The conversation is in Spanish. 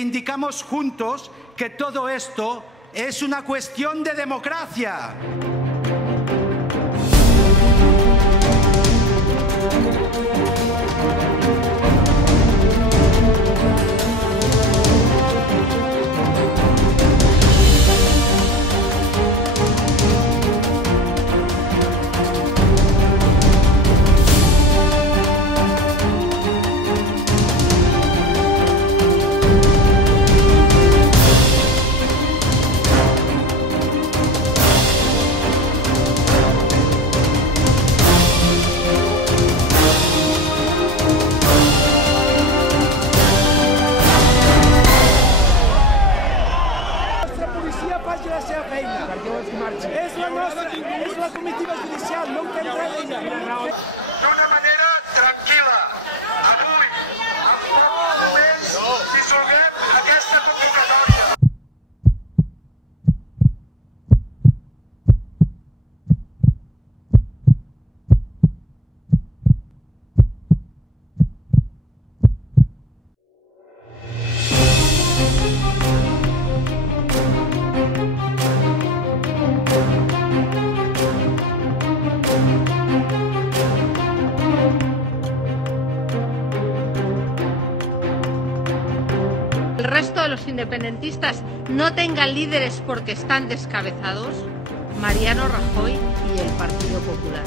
reivindicamos juntos que todo esto es una cuestión de democracia. És la nostra, és la comitiva judicial, no en prendrà d'ella. D'una manera tranquil·la, avui, amb pocs moments, dissolguem aquesta convocatòria. El resto de los independentistas no tengan líderes porque están descabezados, Mariano Rajoy y el Partido Popular.